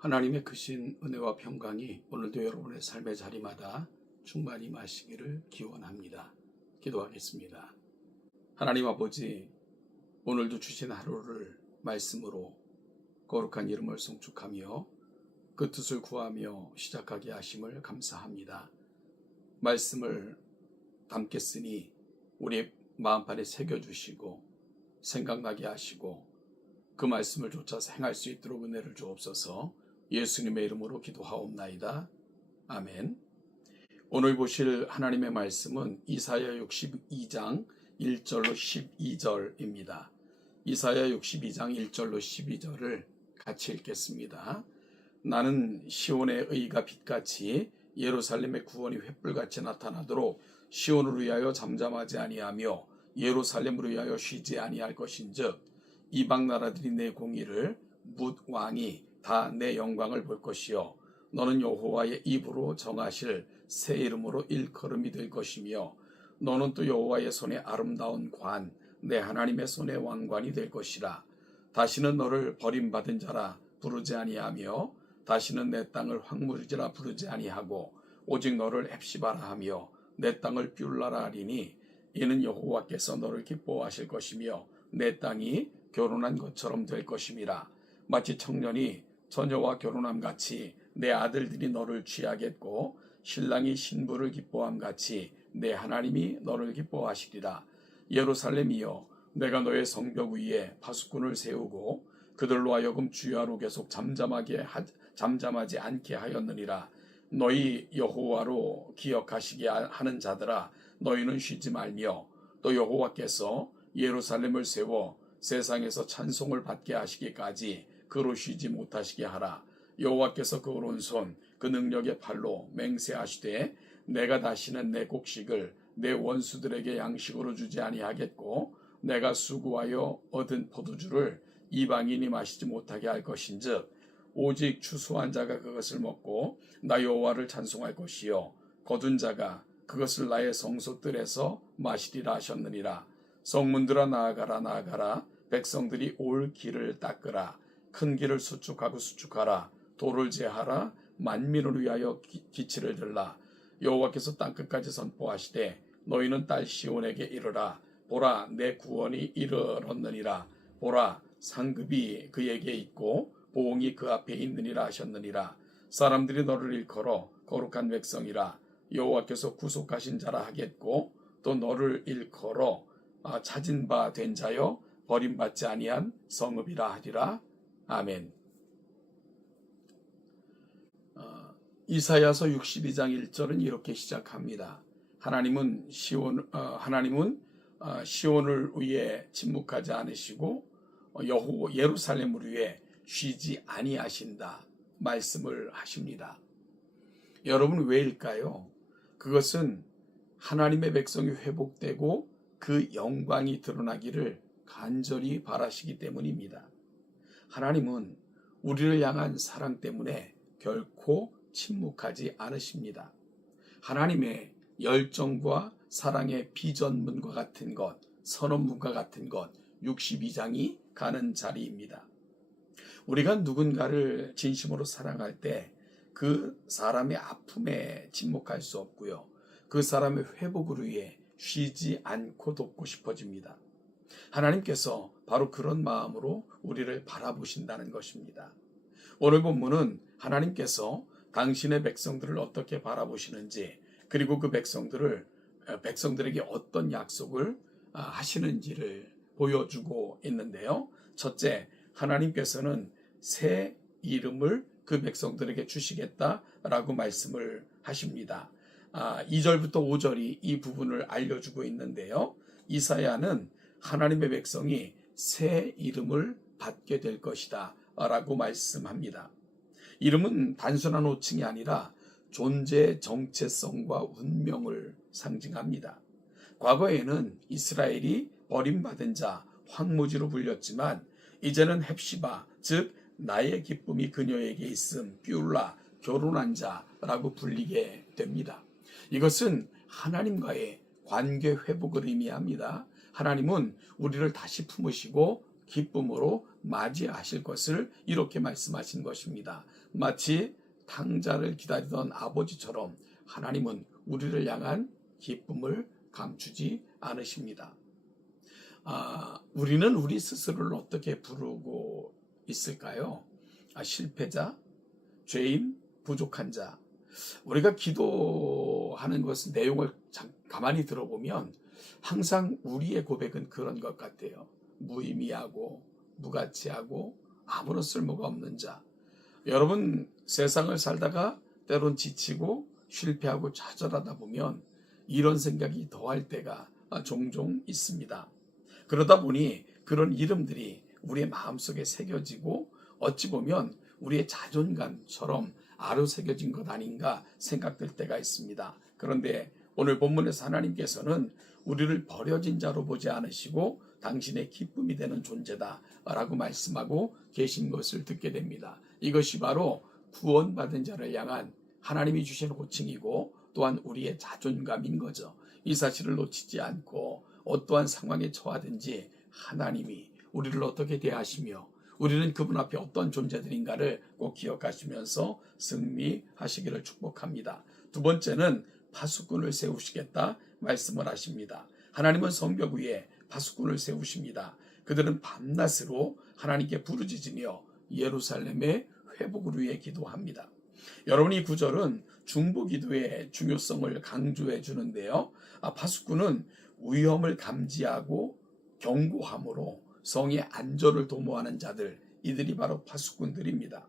하나님의 크신 은혜와 평강이 오늘도 여러분의 삶의 자리마다 충만히 임하시기를 기원합니다. 기도하겠습니다. 하나님 아버지, 오늘도 주신 하루를 말씀으로 거룩한 이름을 송축하며 그 뜻을 구하며 시작하게 하심을 감사합니다. 말씀을 담겠으니 우리 마음판에 새겨주시고 생각나게 하시고 그 말씀을 쫓아 행할 수 있도록 은혜를 주옵소서. 예수님의 이름으로 기도하옵나이다. 아멘. 오늘 보실 하나님의 말씀은 이사야 62장 1절로 12절입니다. 이사야 62장 1절로 12절을 같이 읽겠습니다. 나는 시온의 의가 빛같이 예루살렘의 구원이 횃불같이 나타나도록 시온을 위하여 잠잠하지 아니하며 예루살렘을 위하여 쉬지 아니할 것인즉 이방 나라들이 내 공의를 뭇 왕이 다 내 영광을 볼 것이요 너는 여호와의 입으로 정하실 새 이름으로 일컬음이 될 것이며 너는 또 여호와의 손에 아름다운 관 내 하나님의 손에 왕관이 될 것이라. 다시는 너를 버림받은 자라 부르지 아니하며 다시는 내 땅을 황무지라 부르지 아니하고 오직 너를 헵시바라 하며 내 땅을 뷸라라 하리니 이는 여호와께서 너를 기뻐하실 것이며 내 땅이 결혼한 것처럼 될 것임이라. 마치 청년이 처녀와 결혼함 같이 내 아들들이 너를 취하겠고 신랑이 신부를 기뻐함 같이 내 하나님이 너를 기뻐하시리라. 예루살렘이여, 내가 너의 성벽 위에 파수꾼을 세우고 그들로 하여금 주야로 계속 잠잠하지 않게 하였느니라. 너희 여호와로 기억하시게 하는 자들아, 너희는 쉬지 말며 또 여호와께서 예루살렘을 세워 세상에서 찬송을 받게 하시기까지 그로 쉬지 못하시게 하라. 여호와께서 그 오른손 그 능력의 팔로 맹세하시되 내가 다시는 내 곡식을 내 원수들에게 양식으로 주지 아니하겠고 내가 수고하여 얻은 포도주를 이방인이 마시지 못하게 할 것인즉 오직 추수한 자가 그것을 먹고 나 여호와를 찬송할 것이요 거둔 자가 그것을 나의 성소뜰에서 마시리라 하셨느니라. 성문들아 나아가라 나아가라. 백성들이 올 길을 닦으라. 큰 길을 수축하라. 도를 제하라. 만민을 위하여 기치를 들라. 여호와께서 땅끝까지 선포하시되 너희는 딸 시온에게 이르라. 보라, 내 구원이 이르렀느니라. 보라, 상급이 그에게 있고 보응이 그 앞에 있느니라 하셨느니라. 사람들이 너를 일컬어 거룩한 백성이라. 여호와께서 구속하신 자라 하겠고 또 너를 일컬어 찾은 바 된 자여 버림받지 아니한 성읍이라 하리라. 아멘. 이사야서 62장 1절은 이렇게 시작합니다. 하나님은 시온을 위해 침묵하지 않으시고 예루살렘을 위해 쉬지 아니하신다 말씀을 하십니다. 여러분, 왜일까요? 그것은 하나님의 백성이 회복되고 그 영광이 드러나기를 간절히 바라시기 때문입니다. 하나님은 우리를 향한 사랑 때문에 결코 침묵하지 않으십니다. 하나님의 열정과 사랑의 비전문과 같은 것, 선언문과 같은 것 62장이 가는 자리입니다. 우리가 누군가를 진심으로 사랑할 때 그 사람의 아픔에 침묵할 수 없고요. 그 사람의 회복을 위해 쉬지 않고 돕고 싶어집니다. 하나님께서 바로 그런 마음으로 우리를 바라보신다는 것입니다. 오늘 본문은 하나님께서 당신의 백성들을 어떻게 바라보시는지, 그리고 그 백성들에게 어떤 약속을 하시는지를 보여주고 있는데요. 첫째, 하나님께서는 새 이름을 그 백성들에게 주시겠다라고 말씀을 하십니다. 2절부터 5절이 이 부분을 알려주고 있는데요. 이사야는 하나님의 백성이 새 이름을 받게 될 것이다 라고 말씀합니다. 이름은 단순한 호칭이 아니라 존재의 정체성과 운명을 상징합니다. 과거에는 이스라엘이 버림받은 자, 황무지로 불렸지만 이제는 헵시바, 즉 나의 기쁨이 그녀에게 있음, 뷸라, 결혼한 자라고 불리게 됩니다. 이것은 하나님과의 관계 회복을 의미합니다. 하나님은 우리를 다시 품으시고 기쁨으로 맞이하실 것을 이렇게 말씀하신 것입니다. 마치 탕자를 기다리던 아버지처럼 하나님은 우리를 향한 기쁨을 감추지 않으십니다. 우리는 우리 스스로를 어떻게 부르고 있을까요? 실패자, 죄인, 부족한 자. 우리가 기도하는 것은 내용을 가만히 들어보면 항상 우리의 고백은 그런 것 같아요. 무의미하고 무가치하고 아무런 쓸모가 없는 자. 여러분, 세상을 살다가 때론 지치고 실패하고 좌절하다 보면 이런 생각이 더할 때가 종종 있습니다. 그러다 보니 그런 이름들이 우리의 마음속에 새겨지고 어찌 보면 우리의 자존감처럼 아로새겨진 것 아닌가 생각될 때가 있습니다. 그런데 오늘 본문에서 하나님께서는 우리를 버려진 자로 보지 않으시고 당신의 기쁨이 되는 존재다 라고 말씀하고 계신 것을 듣게 됩니다. 이것이 바로 구원받은 자를 향한 하나님이 주신 호칭이고 또한 우리의 자존감인 거죠. 이 사실을 놓치지 않고 어떠한 상황에 처하든지 하나님이 우리를 어떻게 대하시며 우리는 그분 앞에 어떤 존재들인가를 꼭 기억하시면서 승리하시기를 축복합니다. 두 번째는 파수꾼을 세우시겠다 말씀을 하십니다. 하나님은 성벽 위에 파수꾼을 세우십니다. 그들은 밤낮으로 하나님께 부르짖으며 예루살렘의 회복을 위해 기도합니다. 여러분, 이 구절은 중보기도의 중요성을 강조해 주는데요. 파수꾼은 위험을 감지하고 경고함으로 성의 안전을 도모하는 자들, 이들이 바로 파수꾼들입니다.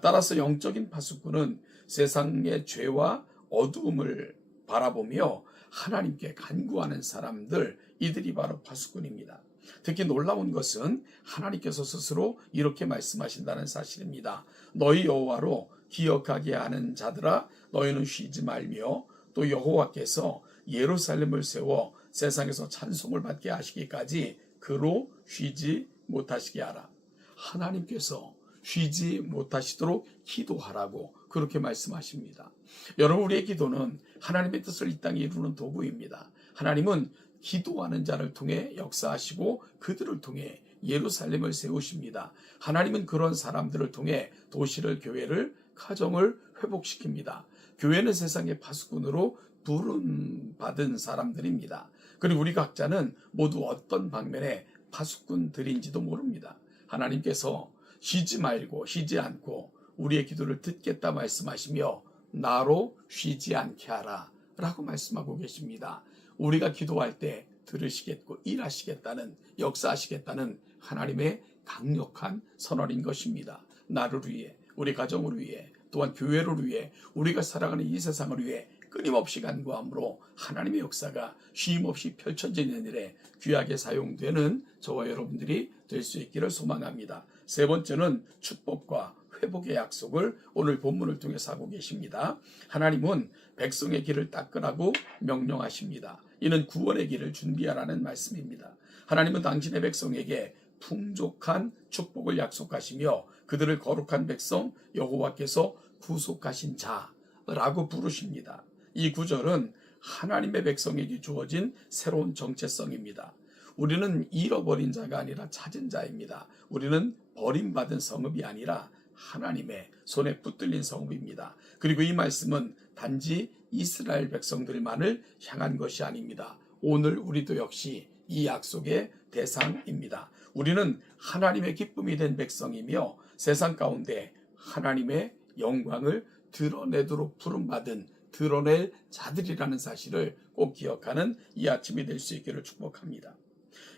따라서 영적인 파수꾼은 세상의 죄와 어두움을 바라보며 하나님께 간구하는 사람들, 이들이 바로 파수꾼입니다. 특히 놀라운 것은 하나님께서 스스로 이렇게 말씀하신다는 사실입니다. 너희 여호와로 기억하게 하는 자들아, 너희는 쉬지 말며 또 여호와께서 예루살렘을 세워 세상에서 찬송을 받게 하시기까지 그로 쉬지 못하시게 하라. 하나님께서 쉬지 못하시도록 기도하라고 그렇게 말씀하십니다. 여러분, 우리의 기도는 하나님의 뜻을 이 땅에 이루는 도구입니다. 하나님은 기도하는 자를 통해 역사하시고 그들을 통해 예루살렘을 세우십니다. 하나님은 그런 사람들을 통해 도시를, 교회를, 가정을 회복시킵니다. 교회는 세상의 파수꾼으로 부름받은 사람들입니다. 그리고 우리 각자는 모두 어떤 방면의 파수꾼들인지도 모릅니다. 하나님께서 쉬지 말고 쉬지 않고 우리의 기도를 듣겠다 말씀하시며 나로 쉬지 않게 하라 라고 말씀하고 계십니다. 우리가 기도할 때 들으시겠고 일하시겠다는, 역사하시겠다는 하나님의 강력한 선언인 것입니다. 나를 위해, 우리 가정을 위해, 또한 교회를 위해, 우리가 살아가는 이 세상을 위해 끊임없이 간구함으로 하나님의 역사가 쉼없이 펼쳐지는 일에 귀하게 사용되는 저와 여러분들이 될 수 있기를 소망합니다. 세 번째는 축복과 회복의 약속을 오늘 본문을 통해서 하고 계십니다. 하나님은 백성의 길을 닦으라고 명령하십니다. 이는 구원의 길을 준비하라는 말씀입니다. 하나님은 당신의 백성에게 풍족한 축복을 약속하시며 그들을 거룩한 백성 여호와께서 구속하신 자라고 부르십니다. 이 구절은 하나님의 백성에게 주어진 새로운 정체성입니다. 우리는 잃어버린 자가 아니라 찾은 자입니다. 우리는 버림받은 성읍이 아니라 하나님의 손에 붙들린 성읍입니다. 그리고 이 말씀은 단지 이스라엘 백성들만을 향한 것이 아닙니다. 오늘 우리도 역시 이 약속의 대상입니다. 우리는 하나님의 기쁨이 된 백성이며 세상 가운데 하나님의 영광을 드러내도록 부름받은 드러낼 자들이라는 사실을 꼭 기억하는 이 아침이 될 수 있기를 축복합니다.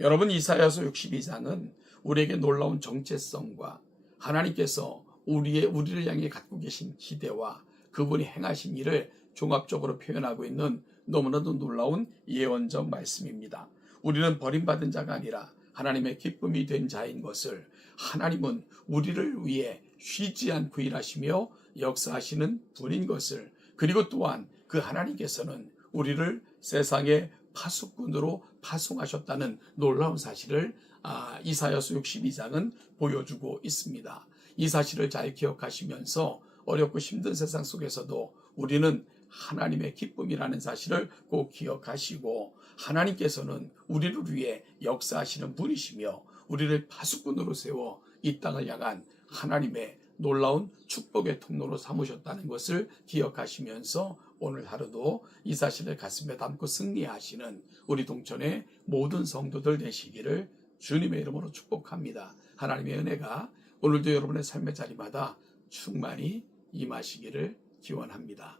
여러분, 이사야서 62장은 우리에게 놀라운 정체성과 하나님께서 우리를 향해 갖고 계신 기대와 그분이 행하신 일을 종합적으로 표현하고 있는 너무나도 놀라운 예언적 말씀입니다. 우리는 버림받은 자가 아니라 하나님의 기쁨이 된 자인 것을, 하나님은 우리를 위해 쉬지 않고 일하시며 역사하시는 분인 것을, 그리고 또한 그 하나님께서는 우리를 세상의 파수꾼으로 파송하셨다는 놀라운 사실을 이사야서 62장은 보여주고 있습니다. 이 사실을 잘 기억하시면서 어렵고 힘든 세상 속에서도 우리는 하나님의 기쁨이라는 사실을 꼭 기억하시고, 하나님께서는 우리를 위해 역사하시는 분이시며 우리를 파수꾼으로 세워 이 땅을 향한 하나님의 놀라운 축복의 통로로 삼으셨다는 것을 기억하시면서 오늘 하루도 이 사실을 가슴에 담고 승리하시는 우리 동천의 모든 성도들 되시기를 주님의 이름으로 축복합니다. 하나님의 은혜가 오늘도 여러분의 삶의 자리마다 충만히 임하시기를 기원합니다.